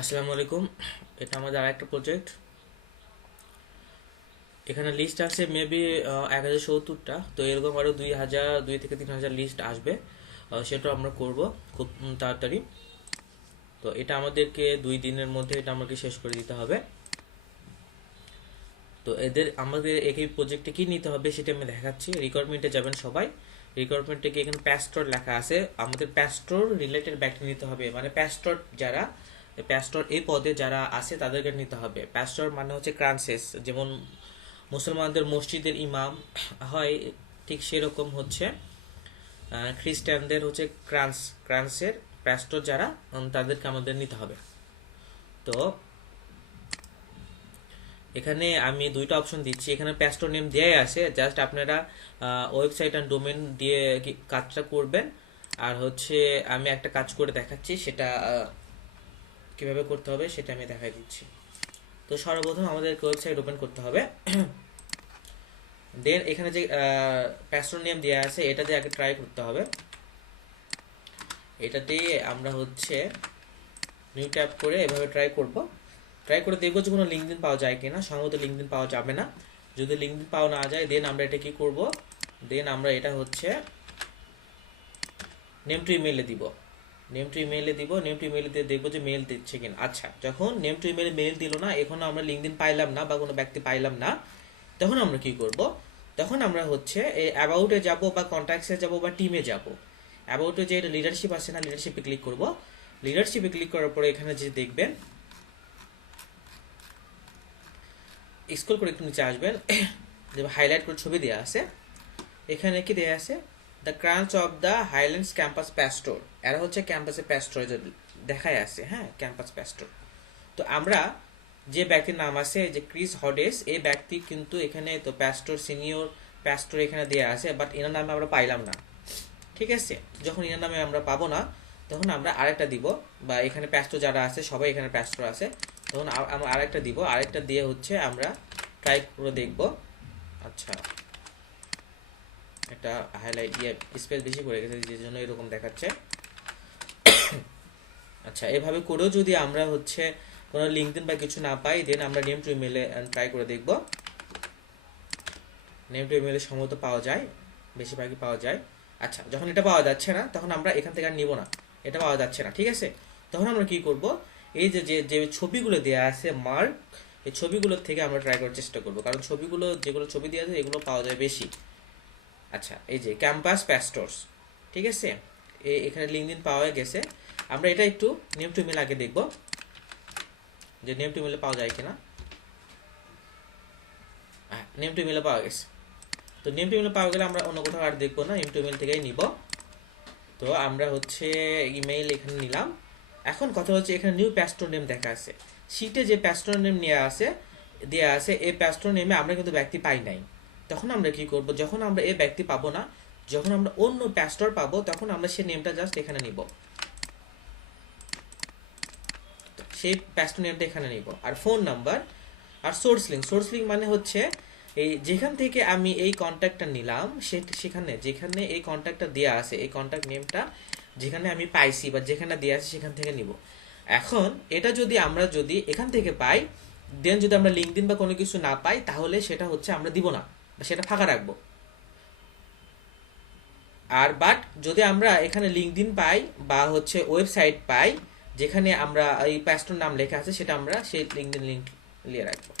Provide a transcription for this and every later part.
আসসালামু আলাইকুম। এটা আমাদের আরেকটা প্রজেক্ট। এখানে লিস্ট আছে মেবি 1070টা, তো এরকম আরও 2 থেকে 3 হাজার লিস্ট আসবে। সেটা আমরা করব খুব তাড়াতাড়ি। তো এটা আমাদেরকে 2 দিনের মধ্যে এটা আমাকে শেষ করে দিতে হবে। তো আমাদের এই প্রজেক্টে কি নিতে হবে সেটা আমি দেখাচ্ছি। রিকোয়ারমেন্টে যাবেন সবাই। রিকোয়ারমেন্টে গিয়ে এখানে প্যাস্টর লেখা আছে, আমাদের প্যাস্টর রিলেটেড ব্যক্তি নিতে হবে, মানে প্যাস্টর যারা, প্যাস্টর এই পদে যারা আছে তাদেরকে নিতে হবে। প্যাস্টর মানে হচ্ছে ক্রান্সেস, যেমন মুসলমানদের মসজিদের ইমাম হয়, ঠিক সেরকম হচ্ছে খ্রিস্টানদের হচ্ছে ক্রান্সের প্যাস্টর যারা, তাদেরকে আমাদের নিতে হবে। তো এখানে আমি দুইটা অপশন দিচ্ছি, এখানে প্যাস্টর নেম দেয়াই আছে, জাস্ট আপনারা ওয়েবসাইট অ্যান্ড ডোমেন দিয়ে কাজটা করবেন। আর হচ্ছে আমি একটা কাজ করে দেখাচ্ছি, সেটা কিভাবে করতে হবে সেটা আমি দেখাই দিচ্ছি। তো সর্বপ্রথম আমাদেরকে ওয়েবসাইট ওপেন করতে হবে। দেন এখানে যে প্যাস্টর নেম দেওয়া আছে এটা দিয়ে আগে ট্রাই করতে হবে। এটা দিয়ে আমরা হচ্ছে নিউ ট্যাব করে এভাবে ট্রাই করব। ট্রাই করে দেখবো যে কোনো লিঙ্কডিন পাওয়া যায় কিনা। সম্ভবত লিঙ্কডিন পাওয়া যাবে না। যদি লিঙ্কডিন পাওয়া না যায় দেন আমরা এটা কি করব, দেন আমরা এটা হচ্ছে নেম টু ইমেইলে দিব। নেম টু ইমেইলে দিব, নেম টু ইমেইলে দিয়ে দেখবো যে মেল দিচ্ছে কিনা। আচ্ছা, যখন নেম টু ইমেইলে মেল দিল না, এখনো আমরা লিঙ্কডিন পাইলাম না বা কোনো ব্যক্তি পাইলাম না, তখন আমরা কি করব, তখন আমরা হচ্ছে এই অ্যাবাউটে যাব বা কন্ট্যাক্টসে যাব বা টিমে যাব। অ্যাবাউটে যে লিডারশিপ আছে না, লিডারশিপে ক্লিক করব। লিডারশিপে ক্লিক করার পরে এখানে যে দেখবেন, স্ক্রল করে একটু নিচে আসবেন, যে হাইলাইট করে ছবি দেওয়া আছে, এখানে কি দেওয়া আছে, the crunch of the Highlands campus pastor. এরা হচ্ছে ক্যাম্পাসে প্যাস্টর দেখায় আছে, হ্যাঁ, ক্যাম্পাস প্যাস্টর। তো আমরা যে ব্যক্তির নাম আছে যে ক্রিস হডেস, এই ব্যক্তি কিন্তু এখানে তো প্যাস্টর, সিনিয়র প্যাস্টর এখানে দেওয়া আছে, বাট এনার নামে আমরা পাইলাম না। ঠিক আছে, যখন এনার নামে আমরা পাবো না, তখন আমরা আরেকটা দিব, বা এখানে প্যাস্টর যারা আছে সবাই এখানে প্যাস্টর আছে, তখন আমরা আরেকটা দিব। আরেকটা দিয়ে হচ্ছে আমরা ট্রাই করে দেখব। আচ্ছা, এটা হাইলাইট দিয়ে স্পেস বেশি করে গেছে যে জন্য এরকম দেখাচ্ছে। আচ্ছা, এভাবে করেও যদি আমরা হচ্ছে কোনো লিঙ্কডিন বা কিছু না পাই, দেন আমরা নেম টু ইমেলে ট্রাই করে দেখব। নেম টু ইমেলে সম্ভবত পাওয়া যায়, বেশিরভাগই পাওয়া যায়। আচ্ছা, যখন এটা পাওয়া যাচ্ছে না, তখন আমরা এখান থেকে আর নিব না। এটা পাওয়া যাচ্ছে না, ঠিক আছে। তখন আমরা কি করব, এই যে যে যে ছবিগুলো দেওয়া আছে মার্ক, এই ছবিগুলোর থেকে আমরা ট্রাই করার চেষ্টা করব, কারণ ছবিগুলো, যেগুলো ছবি দেওয়া আছে এগুলো পাওয়া যায় বেশি। আচ্ছা, এই যে ক্যাম্পাস প্যাস্টর্স, ঠিক আছে, এখানে লিঙ্কডিন পাওয়া গেছে। আমরা এটা একটু নেম টু ইমেল আগে দেখব, যে নেম টু ইমেলে পাওয়া যায় কিনা। হ্যাঁ, নেম টু ইমেলে পাওয়া গেছে। তো নেম টু ইমেল পাওয়া গেলে আমরা অন্য কোথাও আর দেখবো না, নেম টু ইমেল থেকেই নিব। তো আমরা হচ্ছে ইমেইল এখানে নিলাম। এখন কথা হচ্ছে এখানে নিউ প্যাস্টর নেম দেখা আছে, শীটে যে প্যাস্টর নেম নেওয়া আছে, দেওয়া আছে, এই প্যাস্টর নেমে আমরা কিন্তু ব্যক্তি পাই নাই। তখন আমরা কি করব, যখন আমরা এই ব্যক্তি পাবো না, যখন আমরা অন্য প্যাস্টর পাবো, তখন আমরা সেই নেমটা জাস্ট এখানে নিব, সেই প্যাস্টর নেমটা এখানে নিব। আর ফোন নাম্বার আর সোর্স লিঙ্ক। সোর্স লিঙ্ক মানে হচ্ছে এই যেখান থেকে আমি এই কন্ট্যাক্টটা নিলাম, সেখানে যেখানে এই কন্ট্যাক্টটা দেওয়া আছে, এই কন্ট্যাক্ট নেমটা যেখানে আমি পাইছি বা যেখানে দেওয়া আছে সেখান থেকে নিব। এখন এটা যদি আমরা যদি এখান থেকে পাই, দেন যদি আমরা লিঙ্কডিন বা কোনো কিছু না পাই, তাহলে সেটা হচ্ছে আমরা দিব না, বা সেটা ফাঁকা রাখবো। আর বাট যদি আমরা এখানে লিঙ্কডিন পাই বা হচ্ছে ওয়েবসাইট পাই যেখানে আমরা এই প্যাস্টর নাম লেখা আছে, সেটা আমরা সেই লিঙ্কডিন লিঙ্ক নিয়ে রাখবো।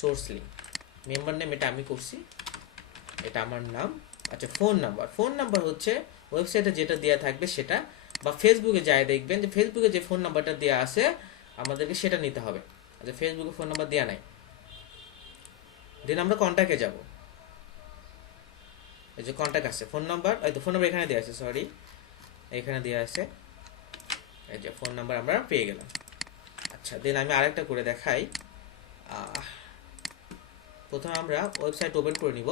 সোর্স লিঙ্ক, মেম্বার নেম এটা আমি করছি, এটা আমার নাম। আচ্ছা, ফোন নাম্বার। ফোন নাম্বার হচ্ছে ওয়েবসাইটে যেটা দেওয়া থাকবে সেটা, বা ফেসবুকে যায় দেখবেন যে ফেসবুকে যে ফোন নাম্বারটা দেওয়া আছে আমাদেরকে সেটা নিতে হবে। আচ্ছা, ফেসবুকে ফোন নাম্বার দেওয়া নাই, দেন আমরা কন্ট্যাক্টে যাব। এই যে কন্ট্যাক্ট আছে, ফোন নাম্বার, এই তো ফোন নাম্বার এখানে দেওয়া আছে, সরি, এখানে দেওয়া আছে। এই যে ফোন নাম্বার আমরা পেয়ে গেলাম। আচ্ছা, দেন আমি আরেকটা করে দেখাই। প্রথমে আমরা ওয়েবসাইট ওপেন করে নিব।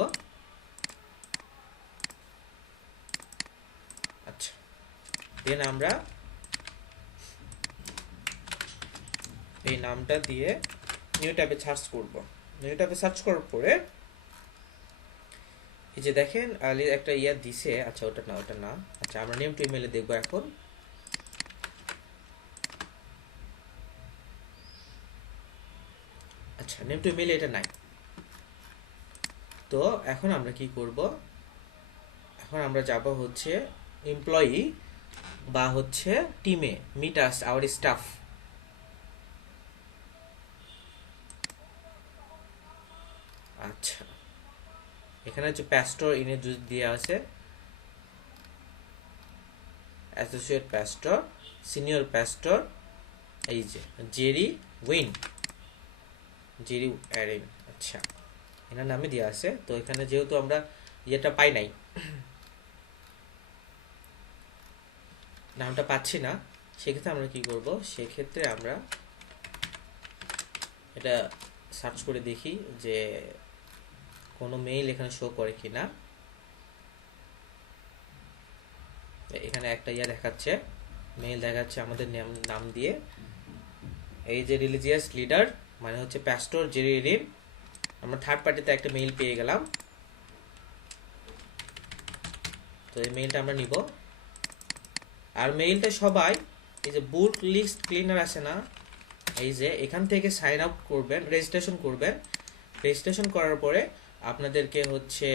আচ্ছা, দেন আমরা এই নামটা দিয়ে নিউ ট্যাবে সার্চ করব। নিউ ট্যাবে সার্চ করার পরে এই যে দেখেন একটা ইয়া দিছে, আচ্ছা ওটা না, ওটা না। আচ্ছা, আমরা নেম টু ইমেলে দেখবো এখন। আচ্ছা, নেম টু ইমেল এটা নাই। তো এখন আমরা কি করব, এখন আমরা যাব হচ্ছে এমপ্লয়ি বা হচ্ছে টিমে, মিট আস আওয়ার স্টাফ। আচ্ছা, এখানে হচ্ছে প্যাস্টর ইনে দিয়ে আছে, অ্যাসোসিয়েট প্যাস্টর, সিনিয়র প্যাস্টর, এই যে জেরি উইন, জেরি অ্যারিন। আচ্ছা, এনার নামে দেওয়া আছে। তো এখানে যেহেতু আমরা ইয়েটা পাই নাই, নামটা পাচ্ছি না, সেক্ষেত্রে আমরা কি করব, সেক্ষেত্রে আমরা এটা সার্চ করে দেখি যে কোনো মেইল এখানে শো করে কিনা। এখানে একটা ইয়া দেখাচ্ছে, মেইল দেখাচ্ছে আমাদের নাম দিয়ে, এই যে রিলিজিয়াস লিডার মানে হচ্ছে প্যাস্টর জেরি রিন। আমরা থার্ড পার্টিতে একটা মেইল পেয়ে গেলাম। তো এই মেইলটা আমরা নিব। আর মেইলটা সবাই এই যে বুক লিস্ট ক্লিনার আছে না, এই যে এখান থেকে সাইন আপ করবেন, রেজিস্ট্রেশন করবেন। রেজিস্ট্রেশন করার পরে আপনাদেরকে হচ্ছে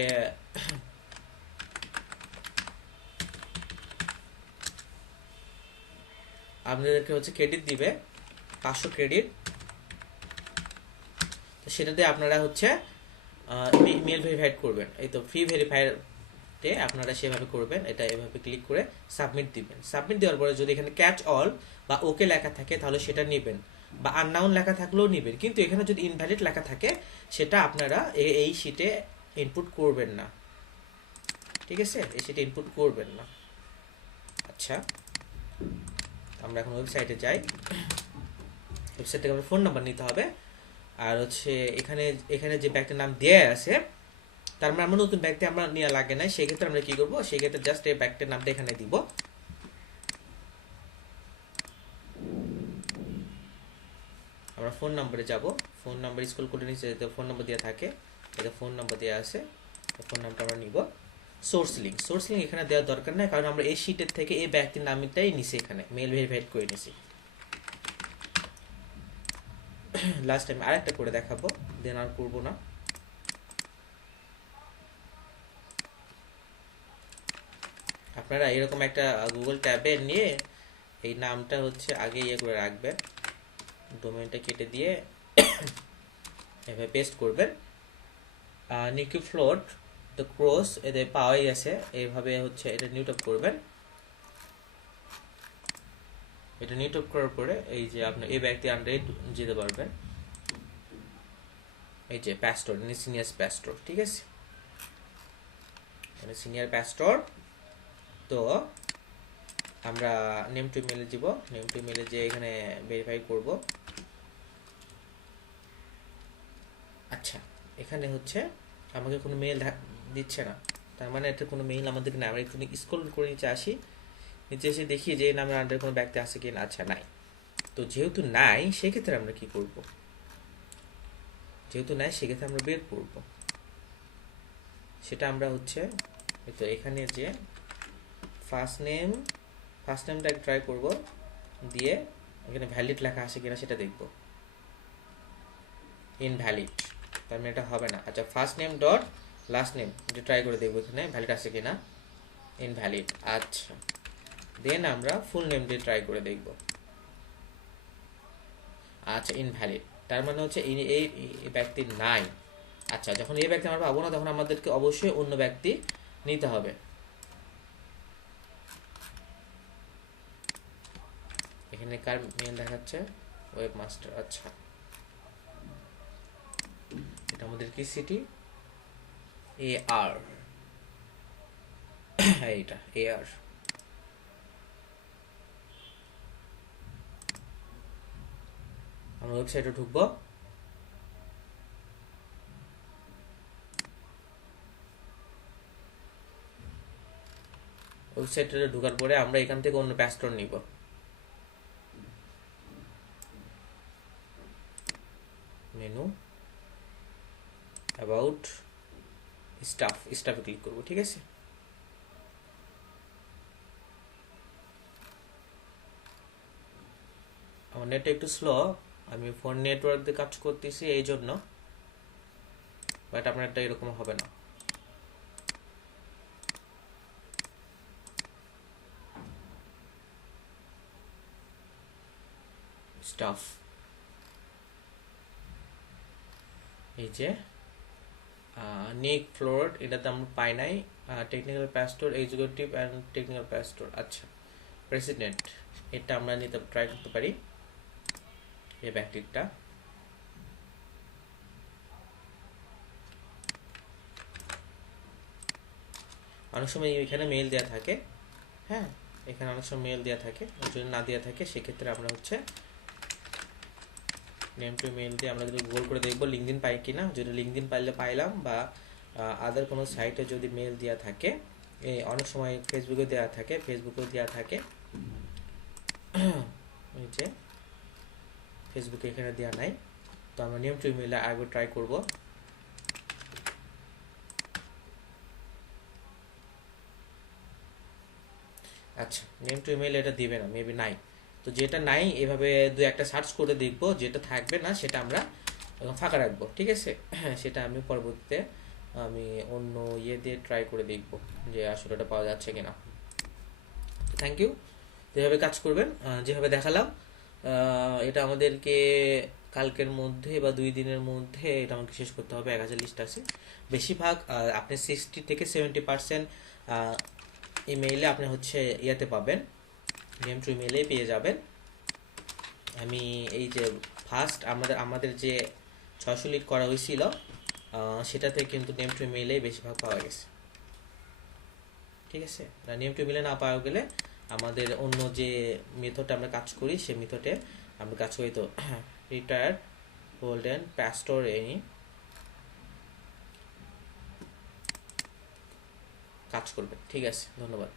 ক্রেডিট দিবে 500 ক্রেডিট। তো সেটা দিয়ে আপনারা হচ্ছে ইমেল ভেরিফাইড করবেন। এই তো ফ্রি ভেরিফাইডে আপনারা সেভাবে করবেন। এটা এভাবে ক্লিক করে সাবমিট দিবেন। সাবমিট দেওয়ার পরে যদি এখানে ক্যাচ অল বা ওকে লেখা থাকে তাহলে সেটা নেবেন, বা আননাউন লেখা থাকলেও নেবেন। কিন্তু এখানে যদি ইনভ্যালিড লেখা থাকে সেটা আপনারা এই শিটে ইনপুট করবেন না। ঠিক আছে, এই শিটে ইনপুট করবেন না। আচ্ছা, আমরা এখন ওয়েবসাইটে যাই। ওয়েবসাইট থেকে আমরা ফোন নাম্বার নিতে হবে। আর হচ্ছে এখানে যে ব্যাগটার নাম দেয়া আছে, তার মানে আমরা নতুন ব্যাগটা আমরা নেওয়া লাগে না। সেক্ষেত্রে আমরা কি করবো, সেক্ষেত্রে জাস্ট এই ব্যাগটার নামটা এখানে দিব। আমরা ফোন নাম্বারে যাব। ফোন নাম্বার স্কুল কোডের নিচে ফোন নাম্বার দেওয়া থাকে, এটা ফোন নাম্বার দেওয়া আছে, ফোন নাম্বার আমরা নিব। সোর্স লিঙ্ক এখানে দেওয়ার দরকার নাই, কারণ আমরা এই শিটের থেকে এই ব্যক্তির নামটাই নিছি, এখানে মেল ভেরিফাইড করে নিছি। লাস্ট টাইম আরেকটা করে দেখাবো, দেন আর করবো না। আপনারা এরকম একটা গুগল ট্যাবে নিয়ে এই নামটা হচ্ছে আগে ইয়ে করে রাখবেন, ডোমেইনটা কেটে দিয়ে এভাবে পেস্ট করবেন। নিকি ফ্লোট দ্য ক্রস এদের পাওয়াই গেছে, এইভাবে হচ্ছে এটা নিউটপ করবেন। এটা নিউটপ করার পরে এই যে আপনি এই ব্যক্তি আন্ডারে যেতে পারবেন, এই যে প্যাস্টর, সিনিয়র প্যাস্টর। ঠিক আছে, সিনিয়র প্যাস্টর। তো আমরা নেম টু ইমেলে দিব, নেম টু ইমেলে যে এখানে ভেরিফাই করব। আচ্ছা, এখানে হচ্ছে আমাকে কোনো মেইল দিচ্ছে না, তার মানে এটা কোনো মেইল আমাদের না। আমরা একটু স্ক্রল করে নিচে আসি, নিচে এসে দেখি যে এই নামের আন্ডারে কোনো ব্যক্তি আছে কিনা। আচ্ছা, নাই। তো যেহেতু নাই, সেক্ষেত্রে আমরা কি করব, যেহেতু নাই সেক্ষেত্রে আমরা বের করব। সেটা আমরা হচ্ছে তো এখানে যে ফার্স্ট নেমটা ট্রাই করব, দিয়ে এখানে ভ্যালিড লেখা আছে কিনা সেটা দেখব। ইনভ্যালিড, তার মানে এটা হবে না। আচ্ছা, first name dot last name এটা ট্রাই করে দেখবো এখানে ভ্যালিড আছে কিনা। ইনভ্যালিড। আচ্ছা, দেন আমরা ফুল নেম দিয়ে ট্রাই করে দেখব। আচ্ছা, ইনভ্যালিড, তার মানে হচ্ছে এই ব্যক্তি নাই। আচ্ছা, যখন এই ব্যক্তি আমরা পাবো না, তখন আমাদেরকে অবশ্যই অন্য ব্যক্তি নিতে হবে। এখানে কার মেল দেখাচ্ছে, ওয়েব মাস্টার। আচ্ছা, এটা আমাদের কি সিটি, AR, এইটা AR। আমরা ওয়েবসাইটে ঢুকবো। ওয়েবসাইটে ঢোকার পরে আমরা এখান থেকে অন্য প্যাস্টর নিব। মেনু, অ্যাবাউট, স্টাফে ক্লিক করব। ঠিক আছে, আমার নেটটা একটু স্লো, আমি ফোন নেটওয়ার্ক দিয়ে কাজ করতেছি এই জন্য, বাট আপনারটা এরকম হবে না। স্টাফ, এই যে নিক ফ্লোর, এটাতে আমরা পাই নাই। Technical pastor, executive and technical pastor, আচ্ছা প্রেসিডেন্ট, এটা আমরা নিতে ট্রাই করতে পারি এই ব্যাকটিকটা। অনেক সময় এখানে মেল দেওয়া থাকে, হ্যাঁ এখানে অনেক সময় মেল দেওয়া থাকে, যদি না দেওয়া থাকে সেক্ষেত্রে আমরা হচ্ছে নেম টু মেল দিয়ে আমরা যদি গুগল করে দেখবো লিঙ্কডিন পাই কিনা, যদি লিঙ্কডিন পাইলে পাইলাম, বা আদার কোনো সাইটে যদি মেল দেওয়া থাকে, অনেক সময় ফেসবুকে দেওয়া থাকে, ফেসবুকেও দেওয়া থাকে, এই যে ফেসবুকে এখানে দেওয়া নাই, তো আমরা নেম টু মেলে আগে ট্রাই করব। আচ্ছা নেম টু ইমেল এটা দিবে না, মেবি নাই, তো যেটা নাই এভাবে দু একটা সার্চ করে দেখবো, যেটা থাকবে না সেটা আমরা ফাঁকা রাখবো, ঠিক আছে। সেটা আমি পরবর্তীতে আমি অন্য ইয়ে দিয়ে ট্রাই করে দেখবো যে আসলে ওটা পাওয়া যাচ্ছে কিনা। তো থ্যাংক ইউ, যেভাবে কাজ করবেন, যেভাবে দেখালাম, এটা আমাদেরকে কালকের মধ্যে বা 2 দিনের মধ্যে এটা আমাকে শেষ করতে হবে। 1000 লিস্ট আছে, বেশিরভাগ আপনি 60 থেকে 70% ইমেইলে আপনি হচ্ছে ইয়াতে পাবেন, নেম টু ইমেইলে পেয়ে যাবেন। আমি এই যে ফার্স্ট আমাদের যে 600 লিড করা হয়েছিল, সেটাতে কিন্তু নেম টু ইমেইলেই বেশিরভাগ পাওয়া গেছে, ঠিক আছে। নেম টু ইমেইলে না পাওয়া গেলে আমাদের অন্য যে মেথডে আমরা কাজ করি সেই মেথডে আমরা কাজ করি। তো রিটায়ার্ড হোল্ডেন প্যাস্টর এনি কাজ করবে, ঠিক আছে, ধন্যবাদ।